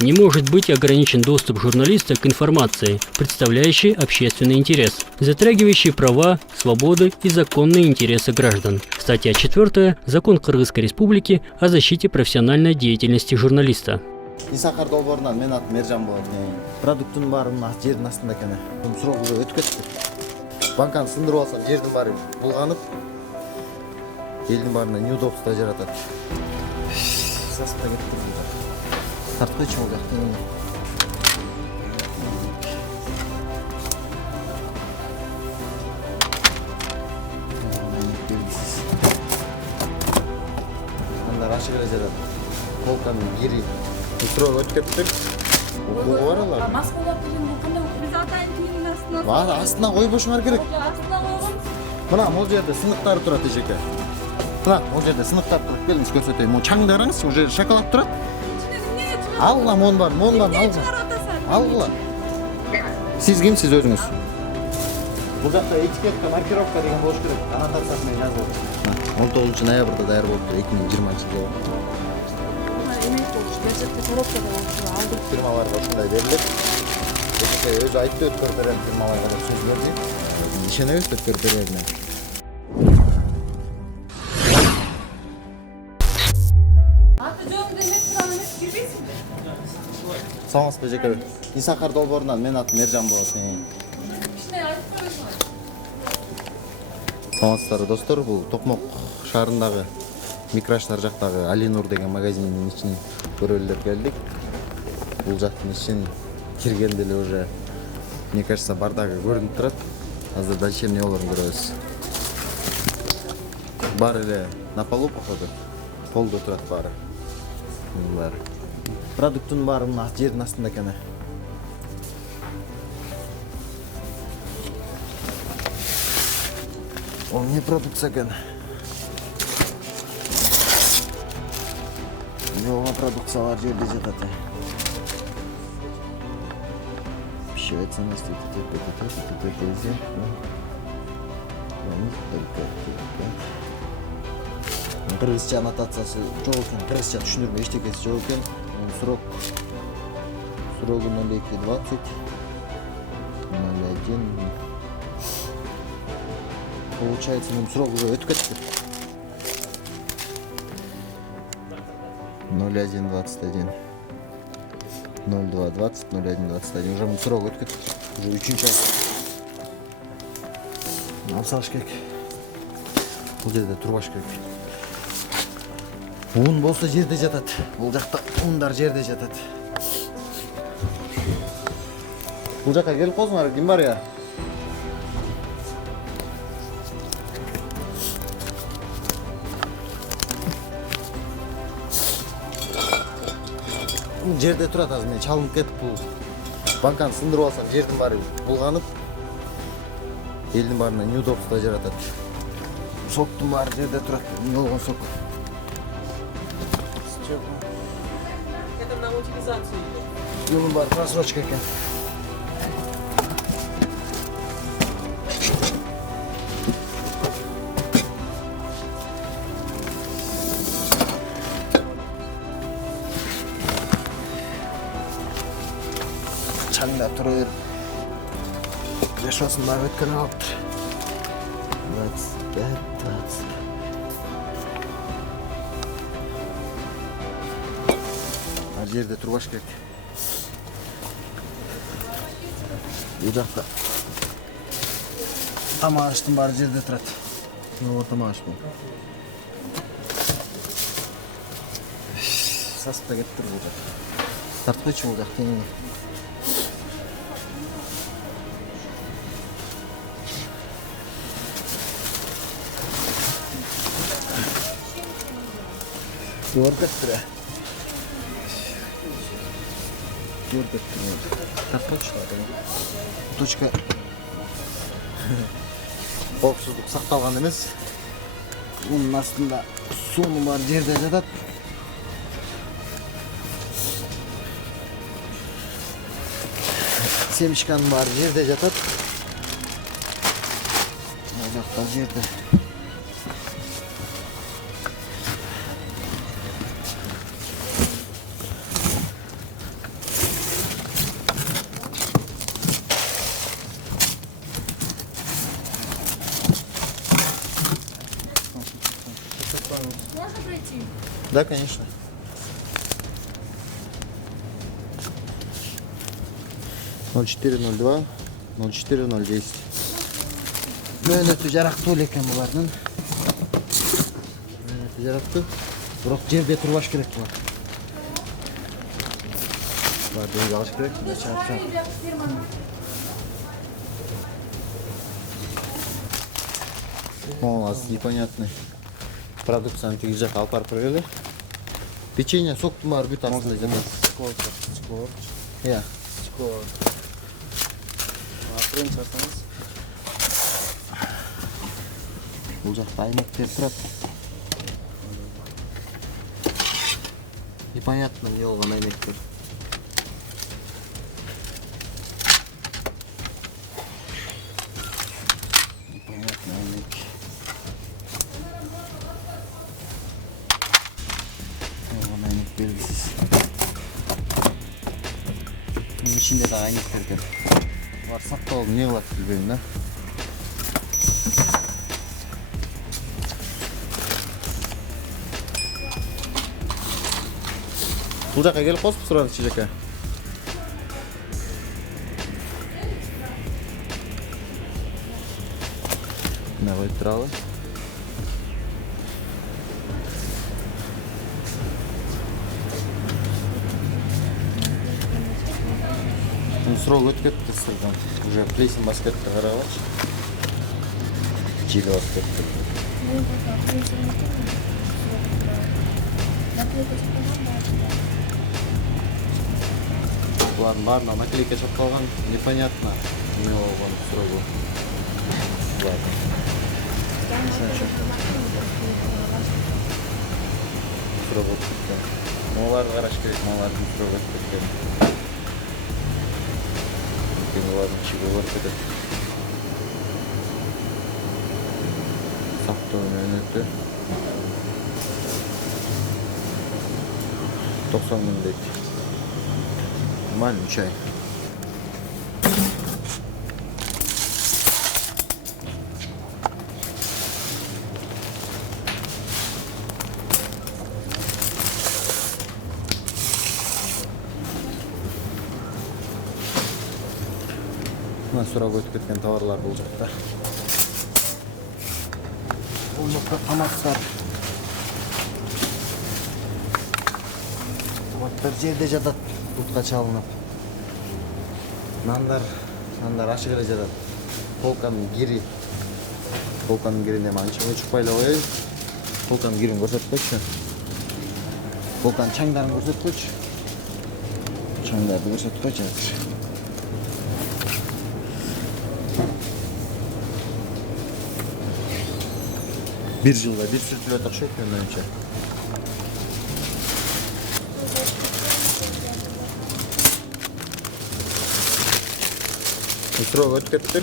Не может быть ограничен доступ журналиста к информации, представляющей общественный интерес, затрагивающей права, свободы и законные интересы граждан. Статья 4. Закон Кыргызской Республики о защите профессиональной деятельности журналиста. Исакар долбоорунан мен атым Мержан болот. Продукттун баары мына жердин астында экен. Суроо уже өтүп кетти. Банканы сындырып алсам, жердин баары булганып, элдин баарына неудобство жаратат. Саспа кетти. Тартып койчу бул жакты. Анда ашык эле жарат. Полканын бири суроо өтүп кетти. Бугу бар алар. Мас болот деген бул кандай? Биз атайын тиинин астына. Баары астына койбошуңар керек. Астына койгон. Мына бул жерде сыныктар турат эжеке. Мына бул жерде сыныктар турат. Келиңиз көрсөтөйүн. Могу чаңды караңыз, уже шоколад турат. Алла мон бар, алла. Алла. Сиз кимсиз өзүңүз? Бул жакта этикетка, маркировка деген болуш керек. Аннотациясы менен жазылып. 19 ноябрда даяр болуп 2020-жылы. Эмес болуш, gerçekten коробкада болуш. Алдык. Фирмаларга ушундай берилет. Эжеке өзү айтты, өткөрүп берем фирмаларга деп сөз берди. Ишенебиз өткөрүп берерине. Саламатсызбы эжеке. Исакар долбоорунан мен атым Мержан болот. Саламатсыздарбы достор, бул Токмок шаарындагы микроштар жактагы Алинур деген магазиндин ичин көрөлүп келдик. Бул жактын ичин киргенде эле уже, мне кажется, бардагы көрүнүп турат. Азыр дальше эмне болорун көрөбүз. Бар эле на полу походу. Полдо турат баары. Баары. Продукттун баары мына жердин астында экен. Ол не продукция экен? Жолга продукциялар жерде жатат. Пищевая ценность кыргызча аннотациясы жок экен, кыргызча түшүндүрмө эчтекеси жок экен. Срогу 0220 01. Получается, срок уже өтүп кетти. 0121 0220 0121 уже срок өтүп кетти. Уже 3-чү ай. Алсаш керек. Бул жерде турбаш керек. Un болсо жерде жатат. Бул жакта ундар жерде жатат. Бул жака келип калсыңар, ким бар я? Жерде турат, азыр мен чалынып кетип бул банканы сындырып алсам, жердин баары булганып, элдин баарына неудобство жаратат. Соктун баары жерде турат. Эмне болгон сок? Это на утилизацию идет. Bunun var, просрочка ekan. Çangda turur. Yaşasın var ötken alıptır. That's Her yerde turbaş gerek. Bu жақта тамақ аштым, бар жерде тұрады. Тамақ ашпын. Сасып та кетіп тұр бұл жақ. Тартып қойшы бұл жақты. Көріп кетті. Тартып қойшы. Точка қауіпсіздік сақталған емес. Оның астында суы бар жерде жатады. Семішканың бар жерде жатады. Ол жақта жерде. Можно пройти? Да, конечно. Ноль 0402 04010. Мөөнөтү жарактуу эле экен булардын. Мөөнөтү жарактуу. Бирок жерде турбаш керек булар. Буларды үйгө алыш керек. Мына чаап. Молодец, непонятный. Продукцияны тиги жака алып барып келели. Печенье, соктун баары бүт астында жатат. Иә. Крем жасаңыз. Бул жакта айнектер турат. Непонятно эмне болгон айнектер. Непонятно айнек. Болгон айнек белгисиз. Мунун ичинде да айнектер бар. Булар сакталып эмне кылат билбейм да. Бул жака келип калсызбы сурадычы жака? Мына коюп туралы. Срок өтүп кетти сырдан. Уже плесень басып кетти, карагылачы. Жили басып кетти. Булардын баарына наклейка чап калган, непонятно эмне болгон срогу. Срок өтүп кеткен. Могуларды караш керек, могулардын срогу өтүп кеткен. Булардын чиги бар кетет. Сактоо мөөнөтү 90 күн дейт. Нормальный чай. Мына сурап өтүп кеткен товарлар бул жакта. Бул жакта тамактар. Тамактар жерде жатат, бутка чалынып. Нандар ашык эле жатат. Полканын кири. Полканын кирине анча чукпай эле коеюн. Полканын кирин көрсөткөчү. Полканын чаңдарын көрсөткөчү. Чаңдарды көрсөткөчү азыр. Bir жылда bir сүртүлөт окшойт менимче. Срок өтүп кетти.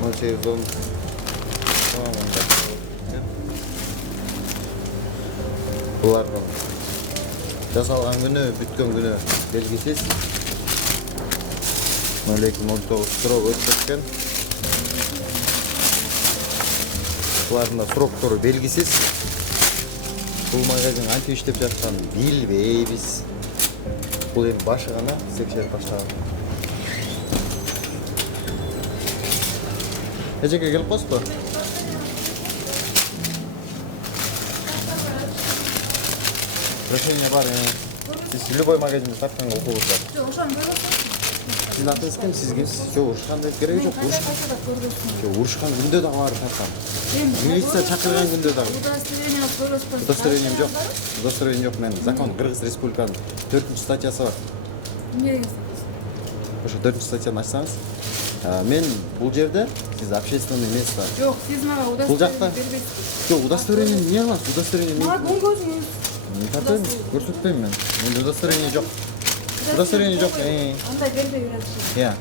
Мөлчери булардын жасалган күнү, бүткөн күнү белгисиз. 0209 срок өтүп кеткен. Булардын да сроктору белгисиз. Бул магазин анча иштеп жаткан билбейбиз. Бул эми башы гана текшерип баштаган. Эжеке келип калсызбы? Решение бар. Сиз любой магазинде сатканга укугуз бар. Жок, ошону көрөсүң. Сиздин атыңыз ким? Сизге? Жок, урушкандай кереги жок. Жок, урушкан күндө да бар таркан. Милиция чакырган күндө да. Удостоверением жок. Удостоверение жок. Мен закон Кыргыз Республиканын 4-статьясы бар. Эмне? Ошо 4-статьяны ачсаңыз, мен бул жерде сиз общественный место. Жок, сиз мага Бул жакта. Жок, удостоверение эмне кыласыз? Удостоверение. Мага көңгөзүңүз. Тартайм, көрсөтпөйм мен. Менде удостоверение жок. Удостоверение жок. Андай бербей берет. Иә.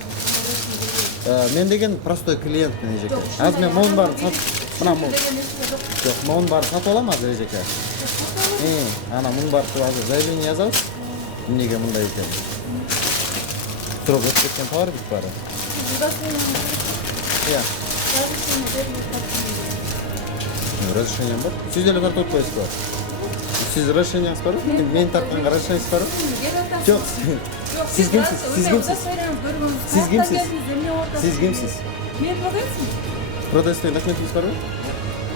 Мен деген простой клиентмин эжеке. Азыр мен монун баарын сатып, мына мун. Жок, монун баарын сатып алам азыр эжеке. Ана мунун баарын азыр заявление жазабыз. Эмнеге мындай экен? Срок өтүп кеткен товар бүт баары. Иә. Разрешение бермей Разрешением бар. Сіз деле тартып қойсыз ба? Сіз разрешениеңіз бар? Мен тартқанға разрешениеңіз бар? Жоқ. Siz kimsiz? Siz kimsiz? Siz kimsiz? Siz kimsiz? Мен продавцымын. Продавцтың документіңіз бар ма?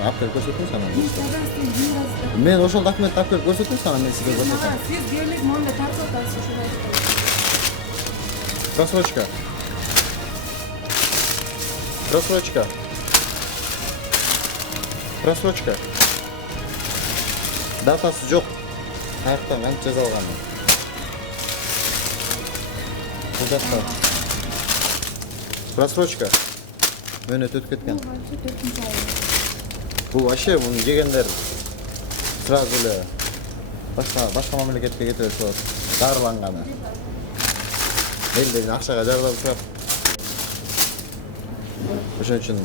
Алып келіп көрсетіңіз ана. Мен продавцымын. Мен ошол документті алып келіп көрсетіңіз ана, мен сізге көрсетемін. Сіз берлік мында тартып атасыз ушундай. Просрочка. Просрочка. Просрочка. Датасы жоқ. Аяқтан қанша жазалғаны. Бұл дата. Просрочка. Мөөнөт өтүп кеткен. Бұл вообще бұны жегендер сразу эле башка мамлекетке кете берет. Дарыланганы. Элден акчага жардам сурап. Ошон үчүн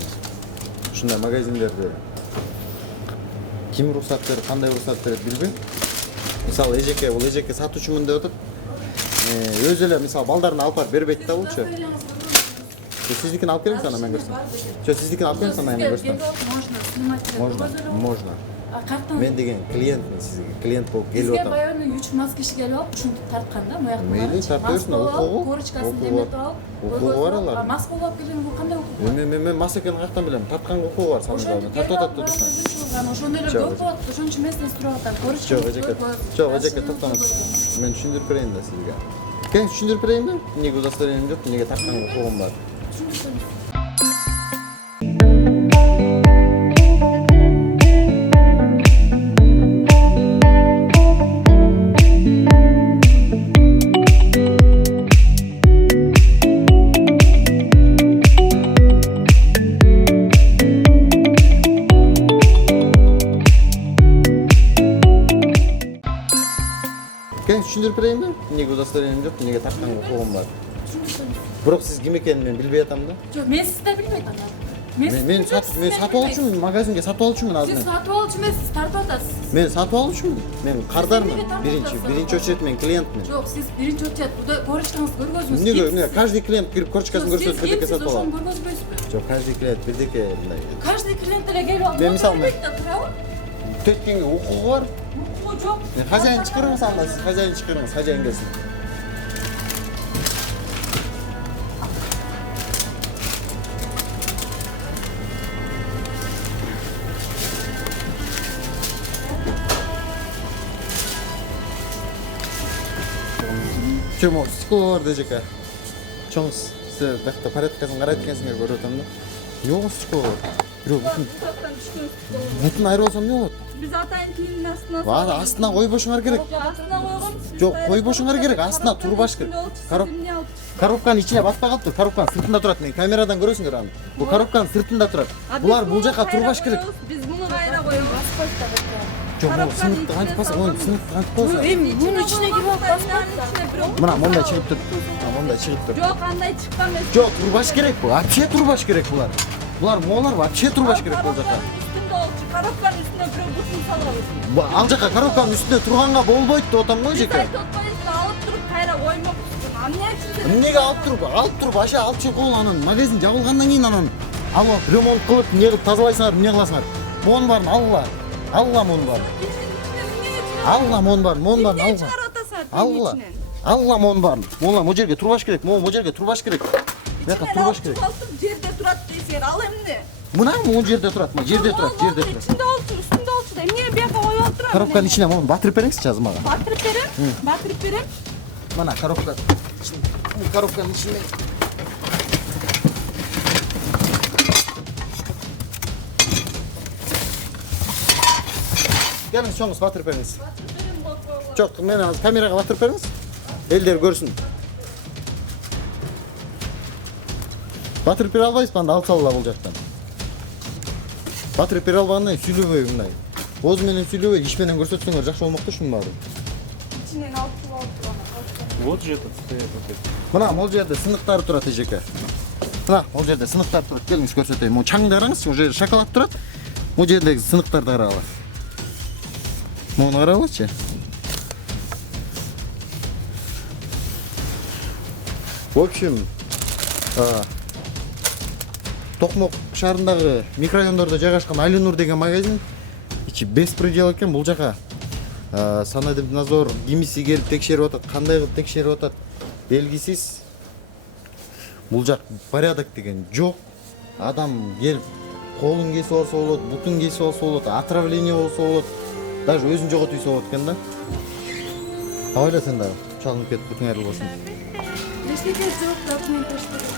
ушундай магазиндерди ким уруксат берет, кандай уруксат берет билбейм. Мисалы эжеке, бул эжеке сатуучумун деп атат. Өзү эле мисалы балдарын алып барып бербейт да булчу. Сиздикini алып келиңиз ана мен көрсөм. Сиздикini алып келиңиз ана мен көрсөм. Можно. Мен деген клиентмин сизге. Клиент болуп келип Бизге атам. баягы 3 мас киши келип алып, ушинтип тартканда, моякта. Мейли, тарта берсин, укугу. Корочкасын деметип алып, Укугу бар алардын. мас болуп келген бул кандай укугу? Мен мас экенин каяктан билем? Тартканга укугу бар санында. Тартып атат деп атам. Ошондой эле көп болот, ошон үчүн мен сизден сурап атам. Корочка. Жок, эжеке токтоңуз. Мен түшүндүрүп берейин да сизге. Кеңиз түшүндүрүп берейинби? Эмнеге удостоверением жок, эмнеге тартканга укугум бар. Кеңиз түшүндүрүп берейинби? Эмнеге удостоверением жок, эмнеге тартканга укугум бар. Бирок сиз ким экенин мен билбей атам да. Жок, мен сизди билбейт анан. Мен сатып алчумун, магазинге сатып алчумун азыр. Сиз сатып алчу эмес, сиз тартып атасыз. Мен сатып алчумун. Мен кардармын. Биринчи очередь мен клиентмин. Жок, сиз биринчи очередь корочкаңызды көргөзүңүз. Эмнеге? Каждый клиент кирип корочкасын көрсөтүп бирдеке сатып алат. Ошону көргөзбөйсүзбү? Жок, каждый клиент бирдеке мындай. Каждый клиент эле келип алып. Мен мисалы турабы? төткенге укугу бар. Укугу жок. Хозяин чакырыңыз анда, сиз хозяин чакырыңыз, хозяин келсин. Чому стекло бар дежеке. Чоңуз, сиз бакта порядкасын карайт экенсиңер көрүп атам да. Эмне стекло бар? Бирок бүтүн айырып алсам эмне болот? Biz atayın kilinin астына Астына койбошуңар керек. астына койгонбуз. Жок, койбошуңар керек. Астына турбаш керек. Коробканын ичине батпай калыптыр. Коробканын сыртында турат. Мен камерадан көрөсүңөр аны. Бул коробканын сыртында турат. Булар бул жака турбаш керек. Biz bunu kayra koyuyoruz. Жок, бул сыныктı кантип басса, onu сыныктı кантип койсо. Bunun içine girip basmak. Мына мондай чыгып тур. Мондай чыгып тур. Yok андай çıkkan mes. Жок, турбаш керек бул. Вообще турбаш керек булар. Булар моолар вообще турбаш керек бул жака. Üstünde olcu. Karopkanın üstüne bir butun salabız. Ал жака коробканын үстүнө турганга болбойт деп атам го Biz жеке. ayt otmayızda alıp durup kayra koymapsın. Anne için Эмнеге алып туруп, аша алып чыгып кол анан магазин жабылгандан кийин анан алып ремонт кылып, эмне кылып тазалайсыңар, эмне кыласыңар? Мон барын алла. Алла мон бар. Алла мон бар, алла. Алла. Алла мон бар. Мона жерге турбаш керек. Мо жерге турбаш керек. Мына турбаш керек. Жерде турат дейсер. Ал эмне? Мына жерде турат, жерде турат, жерде турат. İçinde olcu, üstünde olcu da. Emneye bir yaka koyup oturam. Коробканын ичине мону батырып бериңизчи азыр мага. Batırıp verim. Batırıp verim. Мына коробка. Коробканын ичине. Келиңиз чоңуз батырып бериңиз. Жок, мен азыр камерага батырып бериңиз. Элдер көрсүн. Батырып бере албайсызбы анда алып салгыла бул жактан. Батырып бере албагандан сүйлөбөй мындай. Оз менен сүйлөбөй, иш менен көрсөтсөңөр жакшы болмок да ушунун баары. İçinden altı oldu. Вот же этот стоит опять. Мына могул жерде сыныктар турат эжеке. Мына могул жерде сыныктар турат. Келиңиз көрсөтөйүн. Могу чаңды караңыз, могул жерде шоколад турат. Могул жердеги сыныктарды карагыла. Муну карагылачы. В общем, Токмок шаарындагы микрорайондордо жайгашкан Алинур деген магазин ичи беспредел экен. Бул жака санэдемнадзор кимиси келип текшерип атат, кандай кылып текшерип атат белгисиз. Бул жак порядок деген жок. Адам келип колун кесип алса болот, бутун кесип алса болот, отравление болсо болот, даже өзүн жоготуп ийсе болот экен да. Абайла сен дагы чалынып кетип бутуң айрылбасын. Эчтеке жок, документ эчтеке.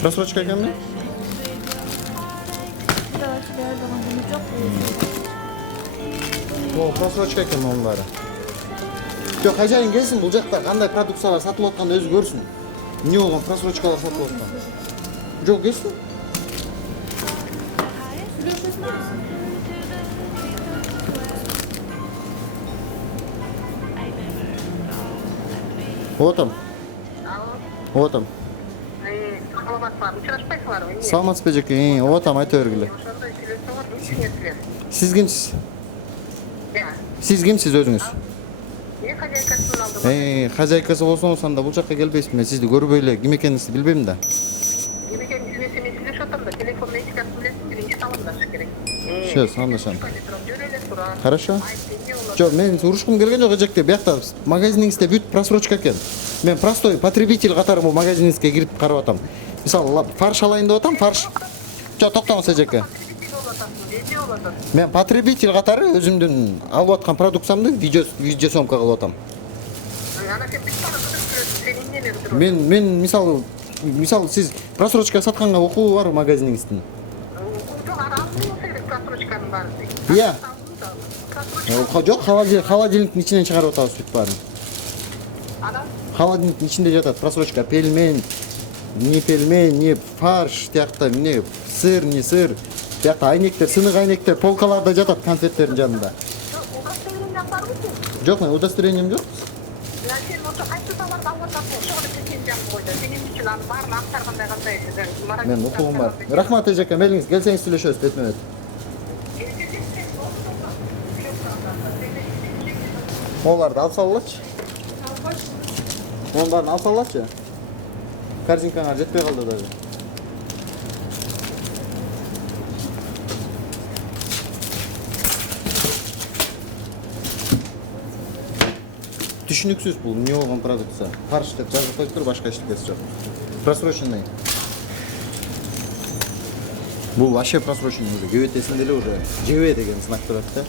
Просрочка экенби? О, просрочка экен мунун баары. Жок, хажайын келсин, бул жакта кандай продукциялар сатылып атканын өзү көрсүн. Эмне болгон просрочкалар сатылып аткан? Жок, келсин. Отам. Отам. Саламатсызбы жеке? Отам, айта бергиле. Сиз кимсиз? Сиз кимсиз өзүңүз? Мен хозяйкасын алдым. Хозяйкасы болсоңуз анда бул жакка келбейсизби? Мен сизди көрбөй эле ким экениңизди билбейм да. Ким экенин билбесем мен сүйлөшүп атам да, телефонун этикасын билесиң, биринчи салымдашы керек. Сейчас, андашам. Жүрө эле тура. Хорошо. Жок, мен урушкум келген жок эжекте. Биякта магазиниңизде бүт просрочка экен. Мен простой потребитель катары бул магазиниңизге кирип карап атам. Мисалы, фарш алайын деп атам, фарш. Жок, токтоңуз эжеке. Мен потребитель катары өзүмдүн алып аткан продукциямды видеосъемка кылып атам. Ана сен бүт параны көрөсүң, сен эмнелерди турат? Мен мисалы сиз просрочка сатканга укугу бар магазиниңиздин. Жок, аралуу керек просрочканын баары. Ия. Жок, холодильниктин ичинен чыгарып атабыз бүт баарын. Ана Холодильниктин ичинде жатат просрочка, пельмень, не фарш, тиякта эмне, сыр, не сыр. Тиякта айнектер, сынык айнектер полкаларда жатат конфеттердин жанында. удостоверениең барбы сен? Жок, мен удостоверением жок. Сен ошо кайсы товарды алып атасың, ошого эле сен жам койду. Сен эмне үчүн анын баарын актаргандай кандай? Мен укугум бар. Рахмат эжеке, мелиңиз келсеңиз сүйлөшөбүз бетме-бет. Оларды алып салылачы. Onun bарын алып салылачы. Корзинкаңа жетпей калды даже. Түшүнүксүз бул эмне болгон продукция. Фарш деп жазып коюптур, башка эчтекеси жок. Просроченный. Бул вообще просроченный уже. Кебетесинде эле уже жебе деген знак турат да.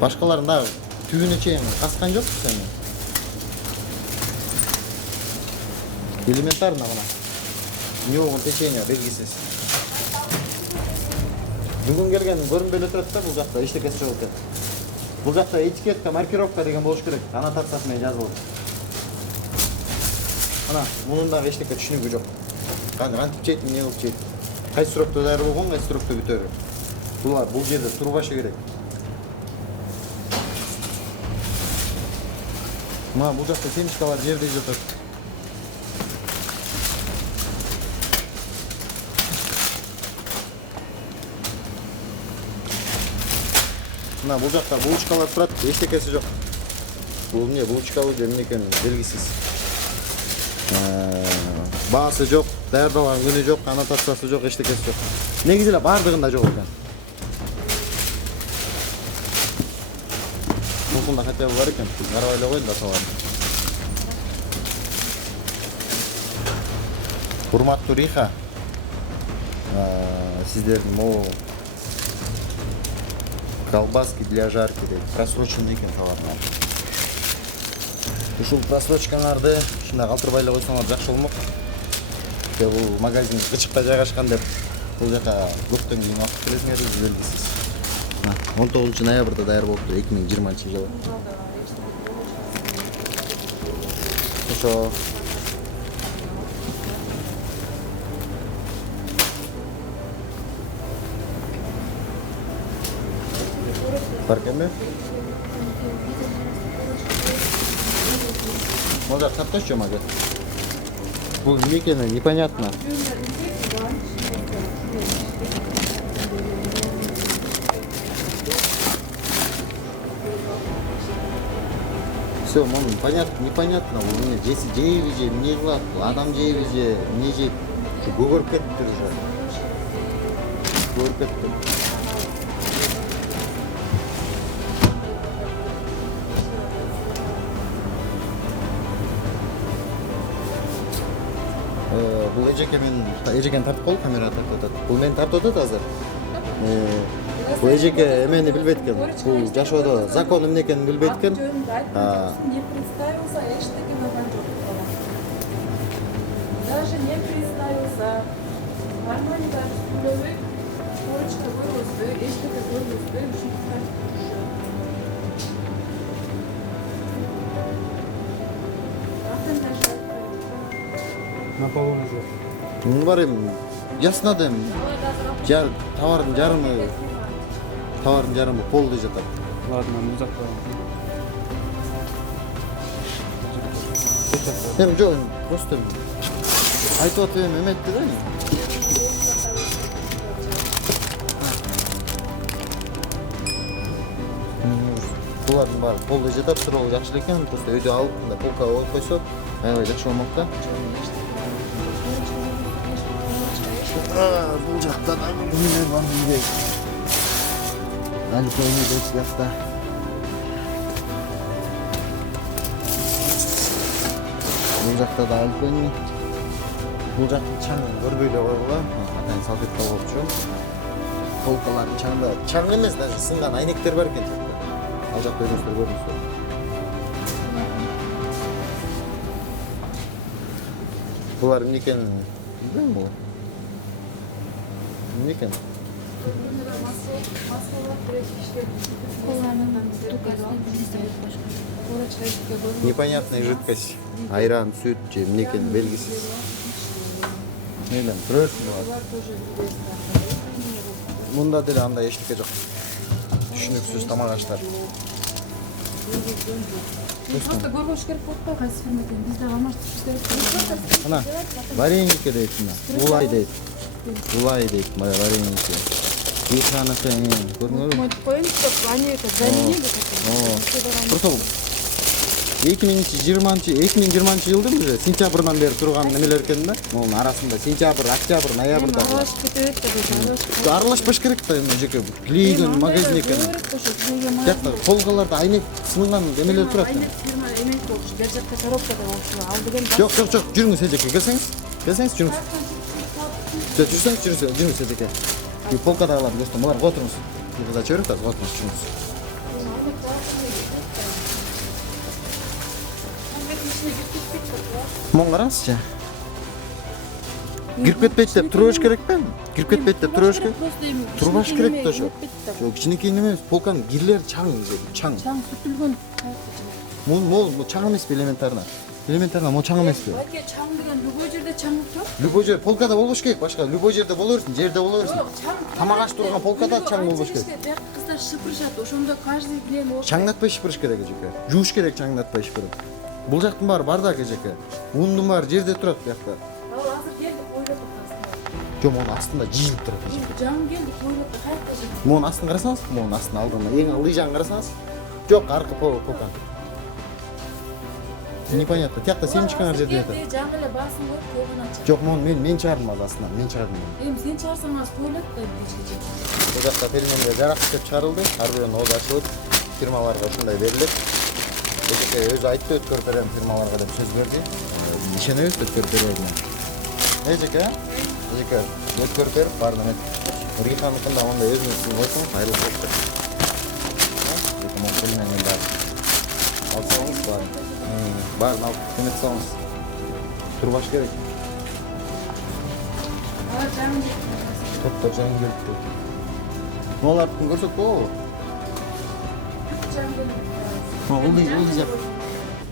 Башкаларын дагы түбүнө чейин каскан жокпуз сени. Элементарно мына. Эмне болгон течение белгисиз. Бүгүн келген көрүнбөй эле турат да, бул жакта эчтекеси жок экен. Бул жакта этикетка, маркировка деген болуш керек. Аннотациясы менен жазылып. Ана, мунун дагы эчтеке түшүнүгү жок. Кантип чейт, эмне кылып чейт. Кайсы срокто даяр болгон, кайсы срокто бүтөрү. Бул жерде турбашы керек. Мына бул жакта семечкалар жерде жатат. Мына бул жакта булочкалар турат, эчтекеси жок. Бул эмне, булочкалуу же эмне экени белгисиз. Баасы жок, даярдалган күнү жок, аннотациясы жок, эчтекеси жок. Негизи эле бардыгында жок экен. Мусунда хотя бы бар экен, карабай эле коеюн да салам. Урматтуу Риха, сиздердин могу колбаски для жарки дейт. Просроченный экен товарлар. Ушул просрочкаңарды ушундай калтырбай эле койсоңор жакшы болмок. Бул магазин кычыкта жайгашкан деп бул жака көптөн кийин убакыт келесиңер белгисиз. 19 ноябрда даяр болуптур 2020-жылы. Ошо бар экенби? Может, сатканчы магазин? Бул эмне экени непонятно. Все, мон понятно, непонятно. Ол эмне жейби же, эмне кылат? Адам жейби же, эмне жейт? Көгөрүп кетиптир уже. Көгөрүп кетти. Бул эжекен тартып кол, камера тартып атат. Бул мени тартып атат азыр. Бул эжеке эмени билбейт экен. Бул жашоодо закон эмне экенин билбейт экен. Не представился, эчтеке кылган жок. Даже не представился. Нормально даже сүйлөбөй, корочка көргөзбөй, эчтеке көргөзбөй, ушундай. Атын даже На полу лежит. Муну бар эми ясно да эми. Товардын жарымы полдой жатат. Ладно, ну закроем. Эми жок, просто айтып атып эми эметти да эми. Булардын баары полдой жатат, туруп жакшы эле экен. Просто өйдө алып мындай полкага коюп койсо, аябай жакшы болмок да. Бул жакта дагы эмне бар билбейм. Али коймойт эч жакта. Бул жакта да алып коймойт. Бул жактын чаңын көрбөй эле койгула. Атайын салфетка болчу. Полкалардын чаңында чаң эмес, даже сынган айнектер бар экен. Ал жакта өзүңүздөр көрдүңүздөр. Булар эмне экенин билбейм бул. Эмне экен? Непонятная жидкость. Айран, сүт же эмне экени белгисиз. Мейлен, көрөсүң булар. Мында деле андай эчтеке жок. Түшүнүксүз тамак аштар. Просто көргөш керек болуп кой кайсы фильм экенин. Бизде алмаштырып керек. Ана, вареники дейт мына. Улай дейт. Улай дейт, вареники. Экраныкі, көрдүңөрбү? Мойт коюн, деп анеке заменили. Просто 2020 жылдын уже сентябрдан бери турган немелер экен да. Монун арасында сентябрь, октябрь, ноябрда. Аралашып кетет деп. Аралашпаш керек да эми жеке клейген магазин экен. Жакта полгаларда айнек сынган немелер турат. Айнек фирма эмес болчу, бер жакта коробкада болчу. Ал деген Жок, жүрүңүз эжеке, келсеңиз. Жүрүңүз. Жүрүңүз эжеке. Полкадагыларды достум, булар кое туруңуз. Кыза чөйрөк да, кое туруңуз, жүрүңүз. Мон караңызчы. Кирип кетпейт деп турбаш керекпи? Кирип кетпейт деп турбаш керек? Турбаш керек да ошо. Жок, кичинекей эмес, полканын кирлери чаң, чаң. Чаң сүтүлгөн. Мол чаң эмеспи элементарно? Элементарно мо чаң эмеспи? Баке чаң деген любой жерде чаң жок. Любой жер полкада болбош керек, башка любой жерде боло берсин, жерде боло берсин. Тамак аш турган полкада чаң болбош керек. Кыздар шыпырышат, ошондо каждый билем болот. Чаңдатпай шыпырыш керек эжеке. Жууш керек чаңдатпай шыпырып. Бул жактын баары бар да эжеке. Ундун баары жерде турат буякта. Ал азыр келди ойлоп атасың. Жок, монун астында жыйылып турат эжеке. Жаң келди ойлоп кайта жыйылып. Монун астын карасаңыз, монун астын алдында эң ылдый жагын карасаңыз, жок, аркы полкан. Непонятно. Тиякта семечкаңар жерде жатат. Жаң эле басын коюп көбүн ачат. Жок, мен чыгардым азыр астынан, мен чыгардым. Эми сен чыгарсаң аз койлот да кечке. Бул жакта пельменге жарак деп чыгарылды. Ар бирөөнүн оозу ачылып, фирмаларга ушундай берилет. Эжеке өзү айтты, өткөрүп берем фирмаларга деп сөз берди. Ишенебиз, өткөрүп беребиз. Эжеке, өткөрүп берип, баарын эметип. Риханыкында ондай өзүңүз койсоңуз, айрылып кетти. Мон пельменин бар. Алсаңыз баарын. Баарын алып эметип салыңыз. Турбаш керек. Ала жаң Топтор жаң келипти. Молардын көрсөк болобу? жаң келди.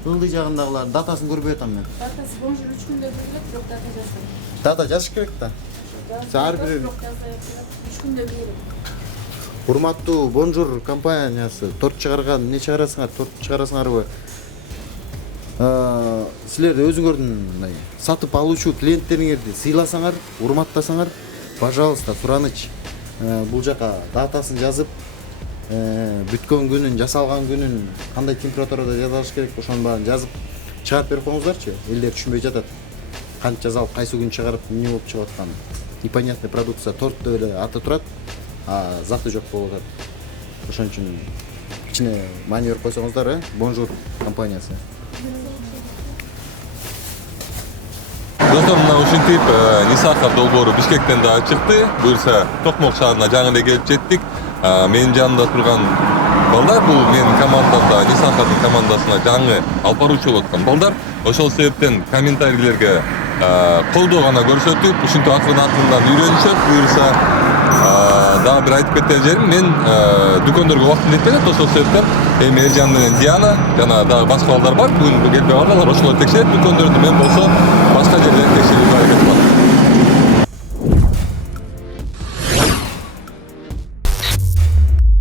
Ылдый жагындагылар датасын көрбөй атам мен. Датасы бонжур 3 күндө берилет, бирок дата жазбайт. Дата жазыш керек да. Ар бир 3 күндө берилет. урматтуу Бонжур компаниясы торт чыгарган, эмне чыгарасыңар, торт чыгарасыңарбы? Силерде өзүңөрдүн мындай сатып алуучу клиенттериңерди сыйласаңар, урматтасаңар, пожалуйста, сураныч. Бул жака датасын жазып, бүткөн күнүн, жасалган күнүн, кандай температурада жасалыш керек, ошонун баарын жазып чыгарып берип коюңуздарчы. Элдер түшүнбөй жатат. Канча жазалып, кайсы күн чыгарып, эмне болуп чыгып атканын. Непонятный продукция тортто эле аты турат, а заты жок болуп атат. Ошон үчүн кичине маани берип койсоңуздар, Бонжур компаниясы. Достор, мына ушинтип Нисахар долбоору Бишкектен да чыкты. Буюрса Токмок шаарына жаңы эле келип жеттик. Менин жанымда турган балдар бул менин командамда, Нисахардын командасына жаңы алып баруучу болуп аткан балдар. Ошол себептен комментарийлерге колдоо гана көрсөтүп, ушинтип акырын-акырындан үйрөнүшөт. Буюрса дагы бир айтып кетер жерим, мен дүкөндөргө убактым жетпей атат, ошол себептен эми Элжан менен Диана жана дагы башка балдар бар. Бүгүн келбей калдылар, ошолор текшерет дүкөндөрдү, мен болсо башка жерден текшерүүгө аракет